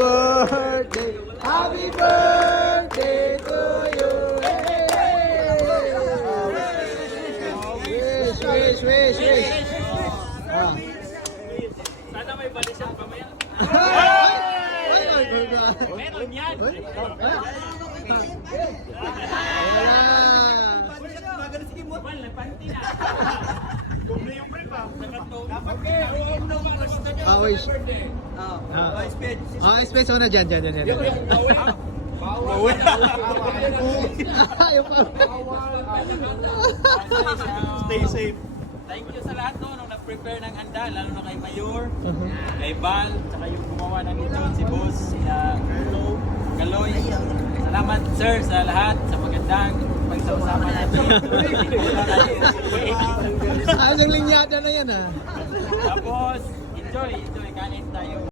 birthday! Happy birthday to you! Wish, wish, wish! Ah. Sana may balik siyang pamaya. Meron yan. Wal, napanti na. Kumli yung break pa. Dapat kayo. Wish. Space na dyan. Bawal. Ayaw pa. Stay safe. Thank you sa lahat nung nag-prepare ng handa, lalo na kay Mayor, kay Val, saka yung gumawa ng lechon, si Boss, si Kaloy. Salamat sir sa lahat, sa magandang pagsama natin. Ang linyada na yan ah. Tapos, enjoy, kanin tayo.